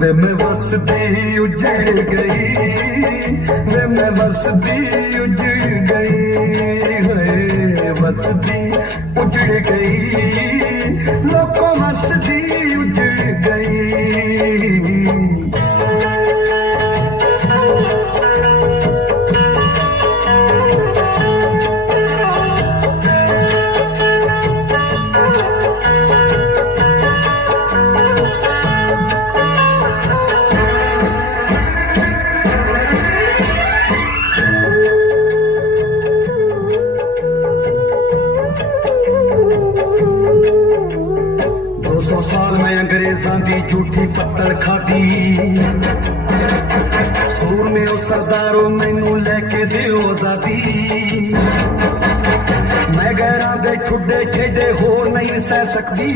ਵੇ ਮੈਂ ਵਸਦੀ ਉਜੜ ਗਈ ਵੇ ਮੈਂ ਵਸਦੀ ਉਜੜ ਗਈ ਹੋਏ ਵਸਦੀ ਉਜੜ ਗਈ। 200 ਸਾਲ ਮੈਂ ਅੰਗਰੇਜ਼ਾਂ ਦੀ ਝੂਠੀ ਪੱਤਲ ਖਾਦੀ ਸੂਰਮਿਓ ਸਰਦਾਰੋ ਮੈਨੂੰ ਲੈ ਕੇ ਦਿਓ ਜ਼ਾਦੀ ਮੈਂ ਗੈਰਾਂ ਦੇ ਠੁੱਡੇ ਠੇਡੇ ਹੋਰ ਨਹੀਂ ਸਹਿ ਸਕਦੀ।